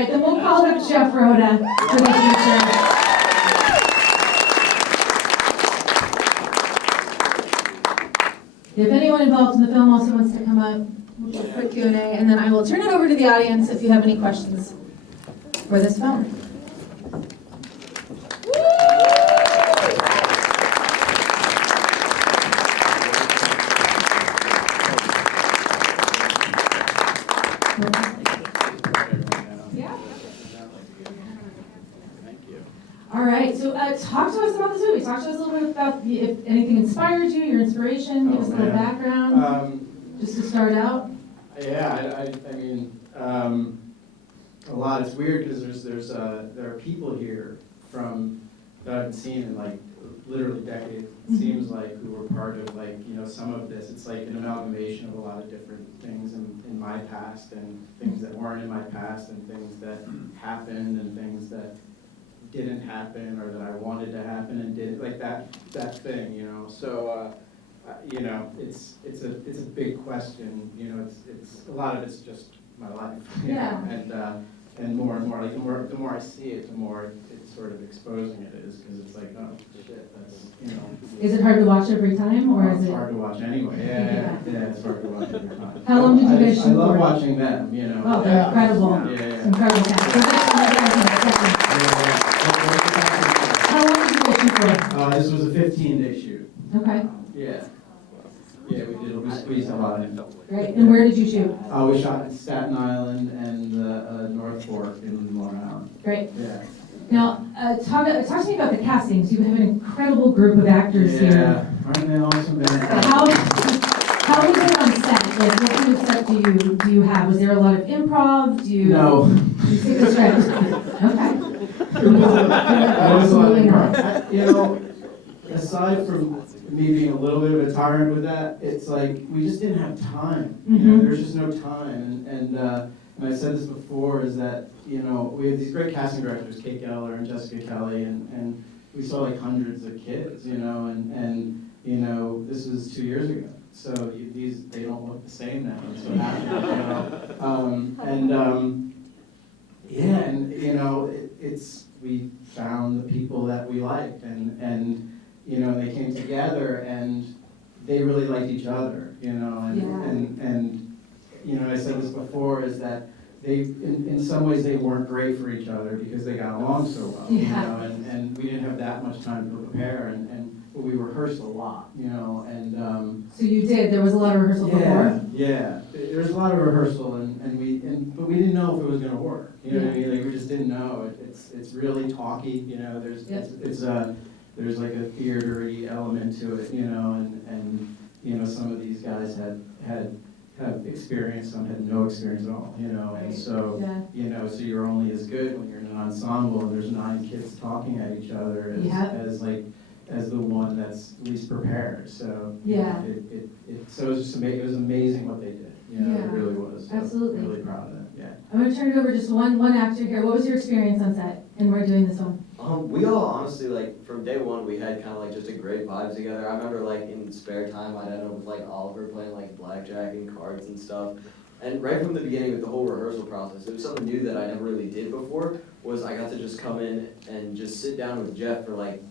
right, then we'll call up Jeff Rhoda for the future. If anyone involved in the film also wants to come up, we'll do a quick Q&A, and then I will turn it over to the audience if you have any questions for this film. All right, so talk to us about this movie. Talk to us a little bit about if anything inspired you, your inspiration. Give us a little background, just to start out. Yeah, I mean, a lot. It's weird because there are people here from that I haven't seen in like literally decades. It seems like who were part of like some of this. It's like an amalgamation of a lot of different things in my past and things that weren't in my past and things that happened and things that didn't happen or that I wanted to happen and didn't, like that thing, So it's a big question. It's a lot of it's just my life. And more and more, like the more I see it, the more it's sort of exposing it is, because it's like, oh shit, that's Is it hard to watch every time, or is it? It's hard to watch anyway. Yeah, it's hard to watch every time. How long did you guys shoot for? I love watching them. Oh, they're incredible. Yeah. Incredible cast. How long did you guys shoot for? This was a 15-day shoot. Okay. Yeah, we squeezed a lot in. Great. And where did you shoot? We shot in Staten Island and the North Fork in Long Island. Great. Yeah. Now, talk to me about the castings. You have an incredible group of actors here. Yeah, aren't they awesome? How was it on set? Like, what kind of set do you have? Was there a lot of improv? No. You stick to script? Okay. There was a lot of improv. Aside from me being a little bit of a tyrant with that, it's like we just didn't have time. There's just no time. And I said this before, is that we have these great casting directors, Kate Geller and Jessica Kelly, and we saw like hundreds of kids, and this was 2 years ago. So they don't look the same now. That's what happened. We found the people that we liked, and they came together, and they really liked each other, I said this before, is that they, in some ways, they weren't great for each other because they got along so well, and we didn't have that much time to prepare, but we rehearsed a lot, So you did. There was a lot of rehearsal before. Yeah. There was a lot of rehearsal, but we didn't know if it was going to work. You know what I mean? Like we just didn't know. It's really talky. There's like a theater-y element to it. And some of these guys have experience, some had no experience at all. And so so you're only as good when you're in an ensemble and there's 9 kids talking at each other as the one that's least prepared. So so it was just it was amazing what they did. It really was. So absolutely. Really proud of them. Yeah. I'm going to turn it over to just one actor here. What was your experience on set and we're doing this one? We all honestly, like, from day one, we had kind of like just a great vibe together. I remember like in spare time, I'd end up with like Oliver playing like blackjack and cards and stuff. And right from the beginning with the whole rehearsal process, it was something new that I never really did before, was I got to just come in and just sit down with Jeff for like,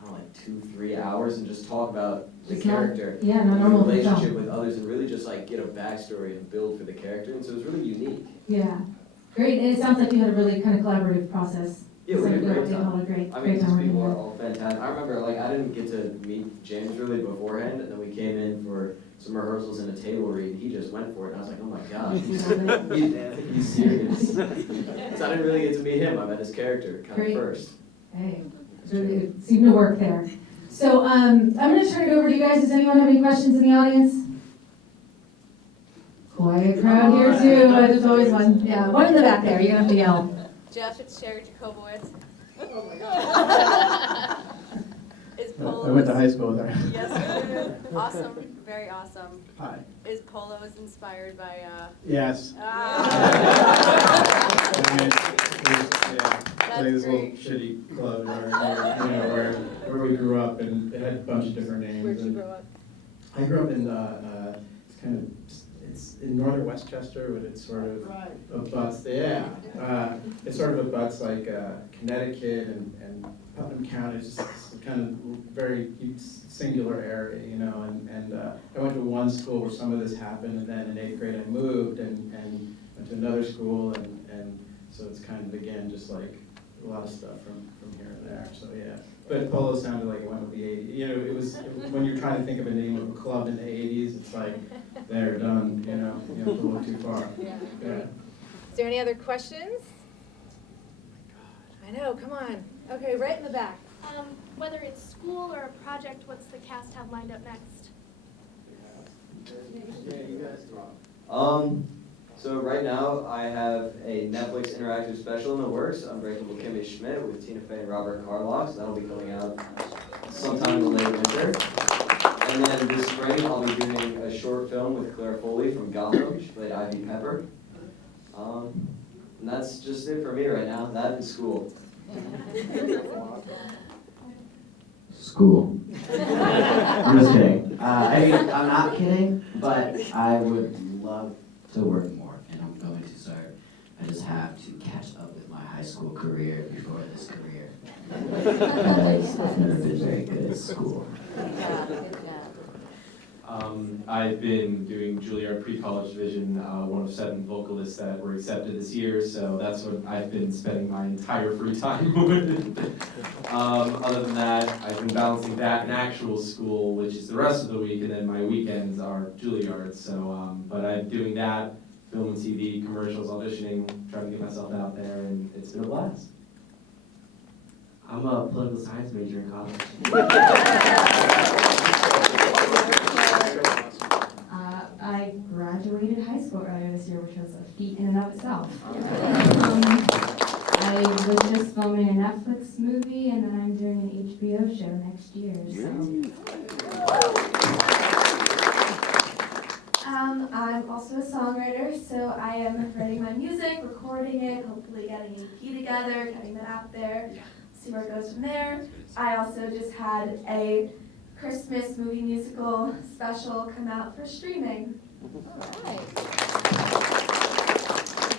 I don't know, like 2-3 hours and just talk about the character, the relationship with others, and really just like get a backstory and build for the character. And so it was really unique. Yeah. Great. And it sounds like you had a really kind of collaborative process. Yeah, we had a great time. I mean, these people are all fantastic. I remember, like, I didn't get to meet James really beforehand, and then we came in for some rehearsals and a table read, and he just went for it, and I was like, oh my gosh, he's serious. So I didn't really get to meet him. I met his character kind of first. Hey, it seemed to work there. So I'm going to turn it over to you guys. Does anyone have any questions in the audience? Quiet crowd here too. There's always one. Yeah, one in the back there. You're gonna have to yell. Jeff, it's Sherry Jacobowitz. Oh my God. Is Polo? I went to high school with her. Yes. Awesome. Very awesome. Hi. Is Polo inspired by? Yes. That's like this little great. shitty club where we grew up, and it had a bunch of different names. Where'd you grow up? I grew up in it's kind of it's in northern Westchester, but it's sort of abuts, it sort of abuts like Connecticut and Putnam County. It's just kind of very singular area, you know, and I went to one school where some of this happened, and then in 8th grade I moved and went to another school, and so it's kind of, again, just like a lot of stuff from here and there, so yeah. But Polo sounded like it went with the 80s. You know, it was, when you're trying to think of a name of a club in the 80s, it's like, they're done, you know, you have to look too far. Yeah. Yeah. Is there any other questions? I know, come on. Okay, right in the back. Whether it's school or a project, what's the cast have lined up next? Yeah, you guys talk. So right now, I have a Netflix interactive special in the works, Unbreakable Kimmy Schmidt with Tina Fey and Robert Carlock. So that'll be coming out sometime in the late winter. And then this spring, I'll be doing a short film with Claire Foley from Gotham. She played Ivy Pepper. And that's just it for me right now. That and school. School. I'm just kidding. I mean, I'm not kidding, but I would love to work more, and I'm going to, so I just have to catch up with my high school career before this career. I've never been very good at school. I've been doing Juilliard Pre-College Division, one of 7 vocalists that were accepted this year, so that's what I've been spending my entire free time with. Other than that, I've been balancing that and actual school, which is the rest of the week, and then my weekends are Juilliard, so, but I'm doing that, film and TV, commercials, auditioning, trying to get myself out there, and it's been a blast. I'm a political science major in college. I graduated high school earlier this year, which was a feat in and of itself. I was just filming a Netflix movie, and then I'm doing an HBO show next year. So. I'm also a songwriter, so I am writing my music, recording it, hopefully getting an EP together, getting that out there, see where it goes from there. I also just had a Christmas movie musical special come out for streaming.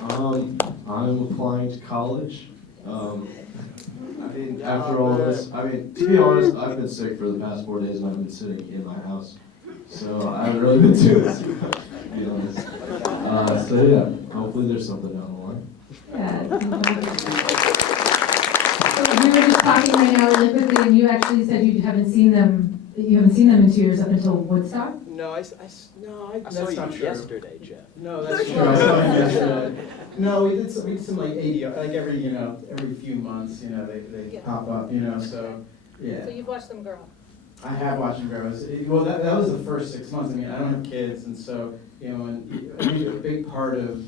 I'm applying to college. After all this, to be honest, I've been sick for the past 4 days and I've been sitting in my house. So I haven't really been doing this, to be honest. So yeah, hopefully there's something down the line. Yeah. So we were just talking right now really quickly, and you actually said you haven't seen them in 2 years up until Woodstock? No, I saw That's you not true. yesterday, Jeff. No, that's true. I saw him yesterday. No, we did some like ADR, like every few months, they pop up, so, yeah. So you've watched them grow? I have watched them grow. Well, that was the first 6 months. I mean, I don't have kids, and so, and I think a big part of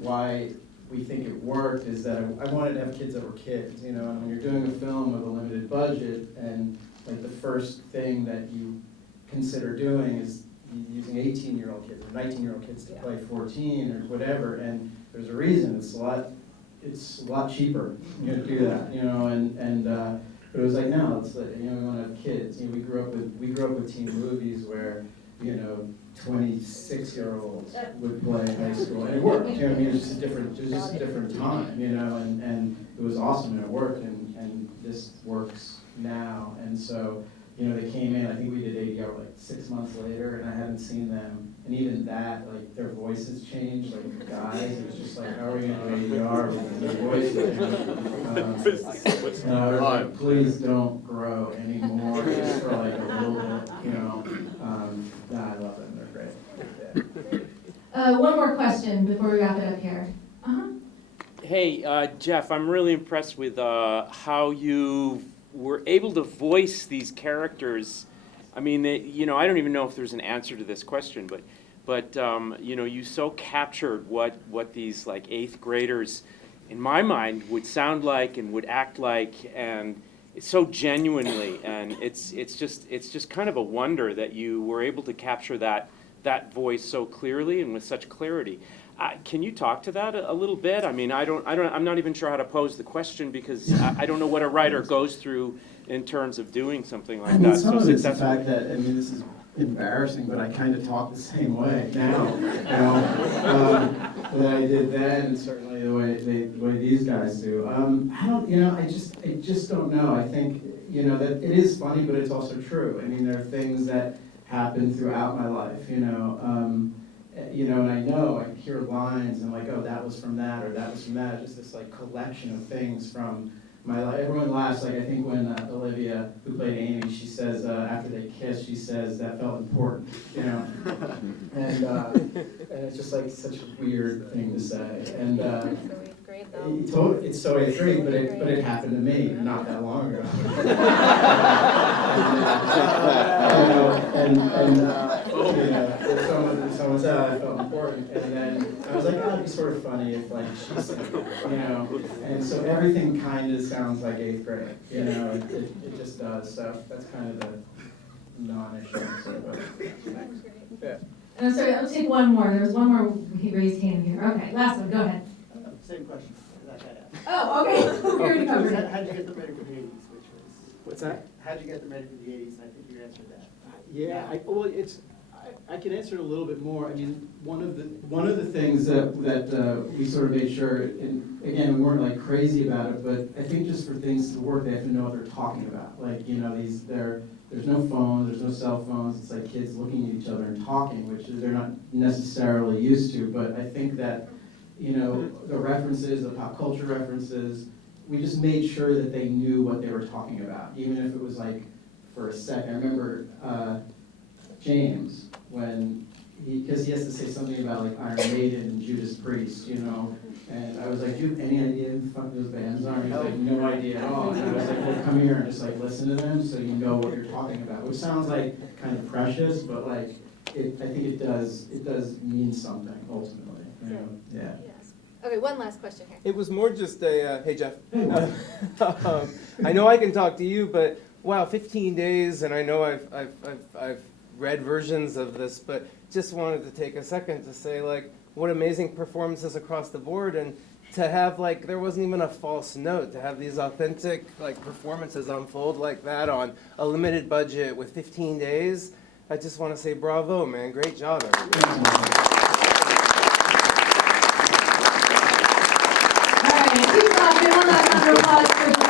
why we think it worked is that I wanted to have kids that were kids, and when you're doing a film with a limited budget, and like the first thing that you consider doing is using 18-year-old kids or 19-year-old kids to play 14 or whatever, and there's a reason. It's a lot cheaper to do that, but it was like, no, it's like, we want to have kids. We grew up with teen movies where 26-year-olds would play high school, and it worked. It was just a different time, and it was awesome, and it worked, and this works now, and so. They came in, I think we did ADR like 6 months later, and I hadn't seen them. And even that, like, their voices changed, like, the guys. It was just like, how are we going to do ADR with their voices? And I was like, please don't grow anymore, just for like a little bit, I love them, they're great. Yeah. One more question before we wrap it up here. Hey, Jeff, I'm really impressed with how you were able to voice these characters. I mean, I don't even know if there's an answer to this question, but you so captured what these like 8th graders, in my mind, would sound like and would act like, and it's so genuinely, and it's just kind of a wonder that you were able to capture that voice so clearly and with such clarity. Can you talk to that a little bit? I mean, I'm not even sure how to pose the question because I don't know what a writer goes through in terms of doing something like that. Some of it's the fact that, this is embarrassing, but I kind of talk the same way now, that I did then, and certainly the way these guys do. I don't, I just don't know. I think, that it is funny, but it's also true. I mean, there are things that happen throughout my life, and I hear lines and like, oh, that was from that, or that was from that. Just this like collection of things from my life. Everyone laughs. Like I think when Olivia, who played Amy, she says after they kiss, she says that felt important, and it's just like such a weird thing to say. And So eighth grade though. it's so eighth grade, but it happened to me not that long ago. Someone said I felt important, and then I was like, oh, it'd be sort of funny if like she said that, and so everything kind of sounds like eighth grade, it just does. So that's kind of the non-issue. Yeah. And I'm sorry, I'll take one more. There was one more raised hand here. Okay, last one, go ahead. Same question that guy asked. Oh, okay. We already covered it. How'd you get them ready for the 80s, which was... What's that? How'd you get them ready for the 80s? And I think you answered that. Yeah, I can answer it a little bit more. I mean, one of the things that we sort of made sure, and again, we weren't like crazy about it, but I think just for things to work, they have to know what they're talking about. Like, there's no phones, there's no cell phones. It's like kids looking at each other and talking, which they're not necessarily used to. But I think that, the references, the pop culture references, we just made sure that they knew what they were talking about, even if it was like for a second. I remember James, because he has to say something about like Iron Maiden and Judas Priest, and I was like, do you have any idea who the fuck those bands are? And he's like, no idea at all. And I was like, well, come here and just like listen to them so you know what you're talking about, which sounds like kind of precious, but like I think it does mean something ultimately. Yeah. Yes. Okay, one last question here. It was more just a, hey Jeff, I know I can talk to you, but wow, 15 days, and I know I've read versions of this, but just wanted to take a second to say like, what amazing performances across the board, and to have like, there wasn't even a false note, to have these authentic like performances unfold like that on a limited budget with 15 days, I just want to say bravo, man, great job everybody. All right, keep clapping. One last round of applause for